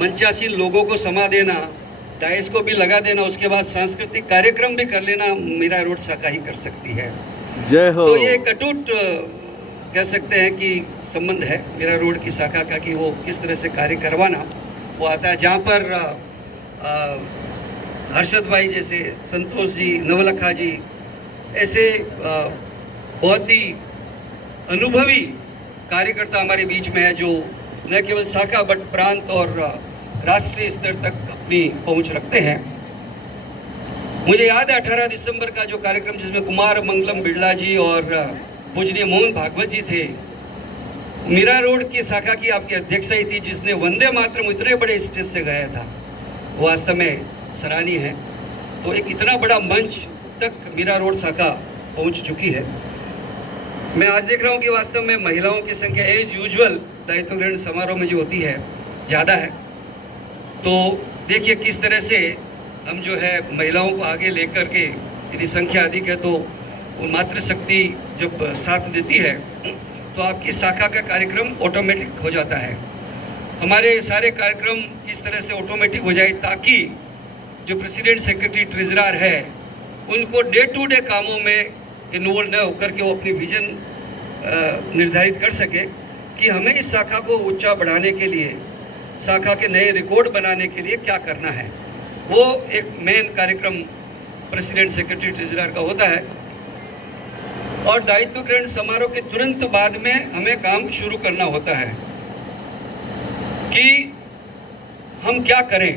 मंचासीन लोगों को समा देना, डाइस को भी लगा देना, उसके बाद सांस्कृतिक कार्यक्रम भी कर लेना मीरा रोड शाखा ही कर सकती है। जय हो। तो ये अटूट कह सकते हैं कि संबंध है मीरा रोड की शाखा का कि वो किस तरह से कार्य करवाना वो आता है। जहाँ पर हर्षद भाई जैसे, संतोष जी, नवलखा जी ऐसे बहुत ही अनुभवी कार्यकर्ता हमारे बीच में है, जो न केवल शाखा बट प्रांत और राष्ट्रीय स्तर तक अपनी पहुंच रखते हैं। मुझे याद है 18 दिसंबर का जो कार्यक्रम जिसमें कुमार मंगलम बिड़ला जी और पूजनीय मोहन भागवत जी थे, मीरा रोड की शाखा की आपकी अध्यक्षा ही थी जिसने वंदे मातरम इतने बड़े स्टेज से गाया था, वो वास्तव में सराहनीय है। तो एक इतना बड़ा मंच तक मीरा रोड शाखा पहुंच चुकी है। मैं आज देख रहा हूं कि वास्तव में महिलाओं की संख्या एज यूजुअल दायित्व ग्रहण समारोह में जो होती है ज़्यादा है। तो देखिए किस तरह से हम जो है महिलाओं को आगे लेकर के, यदि संख्या अधिक है तो वो मातृशक्ति जब साथ देती है तो आपकी शाखा का कार्यक्रम ऑटोमेटिक हो जाता है। हमारे सारे कार्यक्रम किस तरह से ऑटोमेटिक हो जाए ताकि जो प्रेसिडेंट, सेक्रेटरी, ट्रेजरर है उनको डे टू डे कामों में इन्वॉल्व न होकर के वो अपनी विजन निर्धारित कर सके कि हमें इस शाखा को ऊंचा बढ़ाने के लिए, शाखा के नए रिकॉर्ड बनाने के लिए क्या करना है। वो एक मेन कार्यक्रम प्रेसिडेंट, सेक्रेटरी, ट्रेजरर का होता है। और दायित्व ग्रहण समारोह के तुरंत बाद में हमें काम शुरू करना होता है कि हम क्या करें।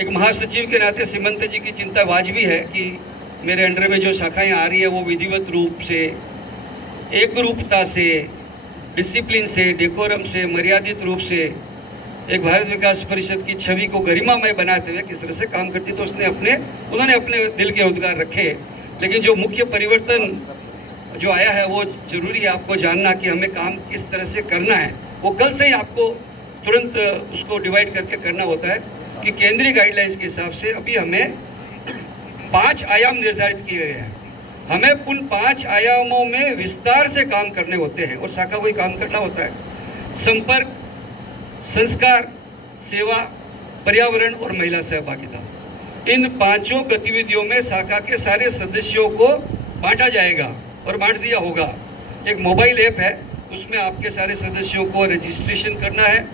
एक महासचिव के नाते सीमंत जी की चिंता वाजिबी है कि मेरे अंडर में जो शाखाएं आ रही है वो विधिवत रूप से, एक रूपता से, डिसिप्लिन से, डेकोरम से, मर्यादित रूप से एक भारत विकास परिषद की छवि को गरिमामय बनाते हुए किस तरह से काम करती। तो उन्होंने अपने दिल के उद्गार रखे। लेकिन जो मुख्य परिवर्तन जो आया है वो जरूरी है आपको जानना कि हमें काम किस तरह से करना है। वो कल से ही आपको तुरंत उसको डिवाइड करके करना होता है कि केंद्रीय गाइडलाइंस के हिसाब से अभी हमें 5 आयाम निर्धारित किए गए हैं। हमें उन 5 आयामों में विस्तार से काम करने होते हैं और शाखा को ही काम करना होता है। संपर्क, संस्कार, सेवा, पर्यावरण और महिला सहभागिता, इन 5 गतिविधियों में शाखा के सारे सदस्यों को बांटा जाएगा और बांट दिया होगा। एक मोबाइल ऐप है, उसमें आपके सारे सदस्यों को रजिस्ट्रेशन करना है।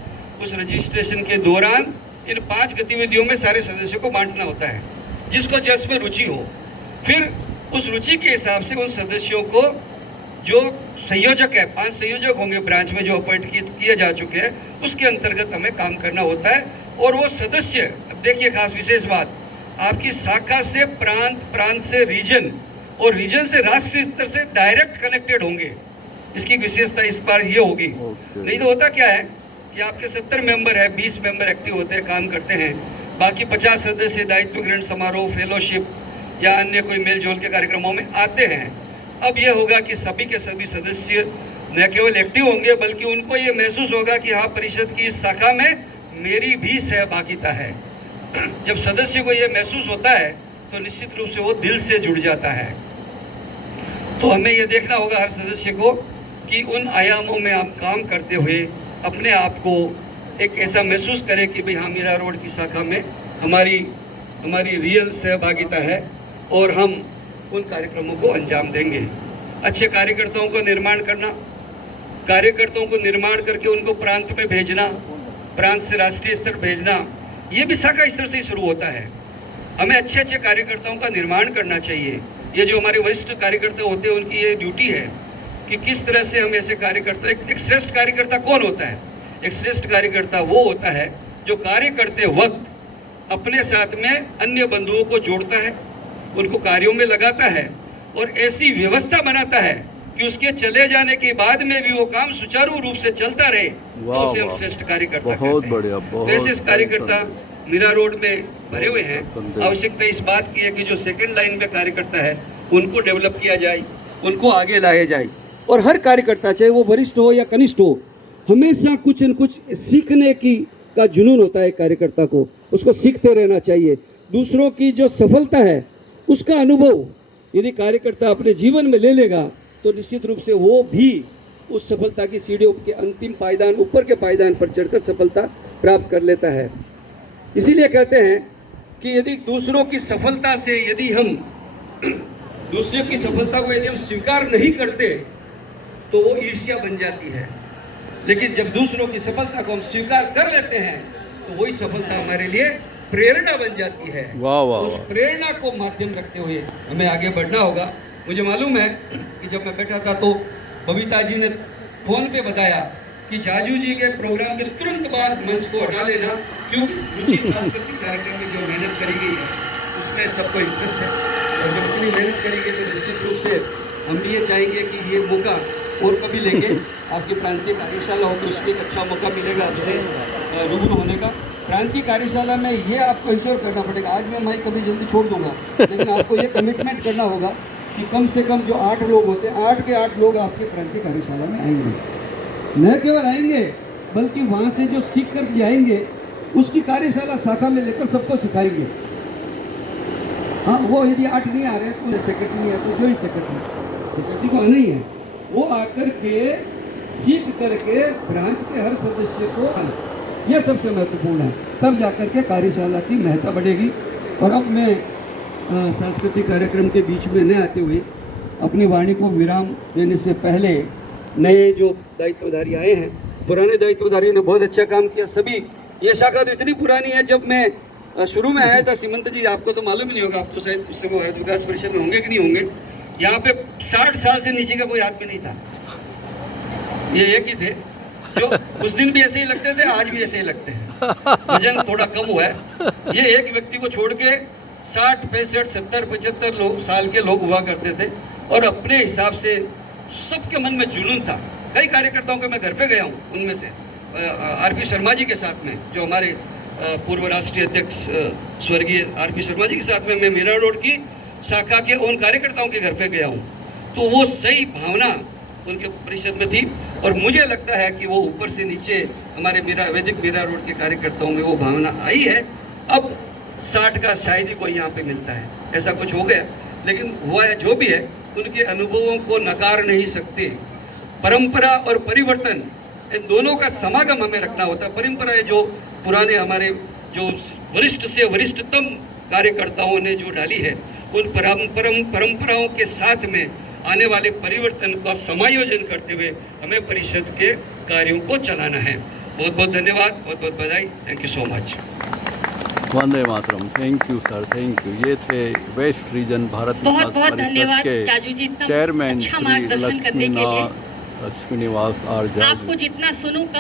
उस रजिस्ट्रेशन के दौरान इन 5 गतिविधियों में सारे सदस्यों को बांटना होता है, जिसको जिसमें रुचि हो। फिर उस रुचि के हिसाब से उन सदस्यों को जो संयोजक है, 5 संयोजक होंगे ब्रांच में जो अपॉइंट किए जा चुके हैं, उसके अंतर्गत हमें काम करना होता है। और वो सदस्य, अब देखिए खास विशेष बात, आपकी शाखा से प्रांत, प्रांत से रीजन और रीजन से राष्ट्रीय स्तर से डायरेक्ट कनेक्टेड होंगे। इसकी विशेषता इस बार ये होगी। नहीं तो होता क्या है कि आपके 70 मेंबर है, 20 मेंबर एक्टिव होते हैं, काम करते हैं, बाकी 50 सदस्य दायित्व ग्रहण समारोह, फेलोशिप या अन्य कोई मेल जोल के कार्यक्रमों में आते हैं। अब ये होगा कि सभी के सभी सदस्य न केवल एक्टिव होंगे बल्कि उनको ये महसूस होगा कि हाँ, परिषद की इस शाखा में मेरी भी सहभागिता है। जब सदस्य को ये महसूस होता है तो निश्चित रूप से वो दिल से जुड़ जाता है। तो हमें ये देखना होगा हर सदस्य को कि उन आयामों में आप काम करते हुए अपने आप को एक ऐसा महसूस करें कि भाई हाँ, मीरा रोड की शाखा में हमारी रियल सहभागिता है और हम उन कार्यक्रमों को अंजाम देंगे। अच्छे कार्यकर्ताओं को निर्माण करना, कार्यकर्ताओं को निर्माण करके उनको प्रांत में भेजना, प्रांत से राष्ट्रीय स्तर भेजना, ये भी शाखा स्तर से ही शुरू होता है। हमें अच्छे अच्छे कार्यकर्ताओं का निर्माण करना चाहिए। ये जो हमारे वरिष्ठ कार्यकर्ता होते हैं उनकी ये ड्यूटी है कि किस तरह से हम ऐसे कार्यकर्ता, एक श्रेष्ठ कार्यकर्ता कौन होता है? एक श्रेष्ठ कार्यकर्ता वो होता है जो कार्य करते वक्त अपने साथ में अन्य बंधुओं को जोड़ता है, उनको कार्यों में लगाता है और ऐसी व्यवस्था बनाता है कि उसके चले जाने के बाद में भी वो काम सुचारू रूप से चलता रहे। तो उसे हम श्रेष्ठ कार्यकर्ता कहते हैं। तो ऐसे कार्यकर्ता मीरा रोड में भरे हुए हैं। आवश्यकता इस बात की है कि जो सेकंड लाइन में कार्यकर्ता है उनको डेवलप किया जाए, उनको आगे लाया जाए। और हर कार्यकर्ता, चाहे वो वरिष्ठ हो या कनिष्ठ हो, हमेशा कुछ न कुछ सीखने का जुनून होता है कार्यकर्ता को, उसको सीखते रहना चाहिए। दूसरों की जो सफलता है उसका अनुभव यदि कार्यकर्ता अपने जीवन में ले लेगा तो निश्चित रूप से वो भी उस सफलता की सीढ़ियों के अंतिम पायदान, ऊपर के पायदान पर चढ़कर सफलता प्राप्त कर लेता है। इसीलिए कहते हैं कि यदि दूसरों की सफलता से यदि हम दूसरों की सफलता को यदि हम स्वीकार नहीं करते तो वो ईर्ष्या बन जाती है, लेकिन जब दूसरों की सफलता को हम स्वीकार कर लेते हैं तो वही सफलता हमारे लिए प्रेरणा बन जाती है। वाह वाह उस वाह। प्रेरणा को माध्यम रखते हुए हमें आगे बढ़ना होगा। मुझे मालूम है कि जब मैं बैठा था तो बबीता जी ने फोन पे बताया कि जाजू जी के प्रोग्राम के तुरंत बाद मंच को हटा लेना, क्योंकि रुचि सांस्कृतिक कार्यक्रम में जो मेहनत करी गई है उसमें सबको इंटरेस्ट है, और जब इतनी मेहनत करेंगे तो निश्चित रूप से हम भी ये चाहेंगे कि ये मौका और कभी लेंगे। आपकी प्रांतीय कार्यशाला हो तो उसमें एक अच्छा मौका मिलेगा आपसे रूबरू होने का। प्रांतीय कार्यशाला में ये आपको इंश्योर करना पड़ेगा, आज मैं माइक कभी जल्दी छोड़ दूंगा, लेकिन आपको ये कमिटमेंट करना होगा कि कम से कम जो 8 लोग होते हैं 8 के 8 लोग आपके प्रांतीय कार्यशाला में आएंगे। न केवल आएंगे बल्कि वहाँ से जो सीख कर जाएंगे उसकी कार्यशाला शाखा में लेकर सबको सिखाएंगे। हाँ, वो यदि 8 नहीं आ रहे तो सेक्रेटरी नहीं है तो जॉइंट सेक्रेटरी को आना ही है, वो आकर के सीख करके ब्रांच के हर सदस्य को आना, यह सबसे महत्वपूर्ण है। तब जाकर के कार्यशाला की महत्ता बढ़ेगी। और अब मैं सांस्कृतिक कार्यक्रम के बीच में न आते हुए अपनी वाणी को विराम देने से पहले नए जो दायित्वधारी आए हैं, पुराने दायित्वधारियों ने बहुत अच्छा काम किया सभी। ये शाखा तो इतनी पुरानी है, जब मैं शुरू में आया था सीमंत जी, आपको तो मालूम ही नहीं होगा, आप तो शायद उस समय भारत विकास परिषद में होंगे कि नहीं होंगे, यहाँ पे 60 साल से नीचे का कोई आदमी नहीं था, ये एक ही थे जो उस दिन भी ऐसे ही लगते थे, आज भी ऐसे ही लगते हैं। वजन थोड़ा कम हुआ है। ये एक व्यक्ति को छोड़ के 60, 65, 70, 75 साल के लोग हुआ करते थे, और अपने हिसाब से सबके मन में जुनून था। कई कार्यकर्ताओं के मैं घर पे गया हूँ, उनमें से आरपी शर्मा जी के साथ में, जो हमारे पूर्व राष्ट्रीय अध्यक्ष स्वर्गीय आरपी शर्मा जी के साथ में मैं मीरा रोड की शाखा के उन कार्यकर्ताओं के घर पे गया हूँ, तो वो सही भावना उनके परिषद में थी, और मुझे लगता है कि वो ऊपर से नीचे हमारे वैदिक मीरा रोड के कार्यकर्ताओं में वो भावना आई है। अब 60 का शायद ही कोई यहाँ पे मिलता है, ऐसा कुछ हो गया, लेकिन हुआ है जो भी है, उनके अनुभवों को नकार नहीं सकते। परंपरा और परिवर्तन, इन दोनों का समागम हमें रखना होता है। परंपरा है जो पुराने हमारे जो वरिष्ठ से वरिष्ठतम कार्यकर्ताओं ने जो डाली है, उन परंपराओं के साथ में आने वाले परिवर्तन का समायोजन करते हुए हमें परिषद के कार्यों को चलाना है। बहुत बहुत धन्यवाद, बहुत बहुत बधाई, thank you so much. Vande Mataram. Thank you sir, thank you. ये थे वेस्ट रीजन भारत बहुत विकास बहुत परिषद धन्यवाद के जाजू जी, इतना चेयरमैन अच्छा श्री मार्गदर्शन करने के लिए। लक्ष्मी निवास आर जाजू। आपको जितना सुनूं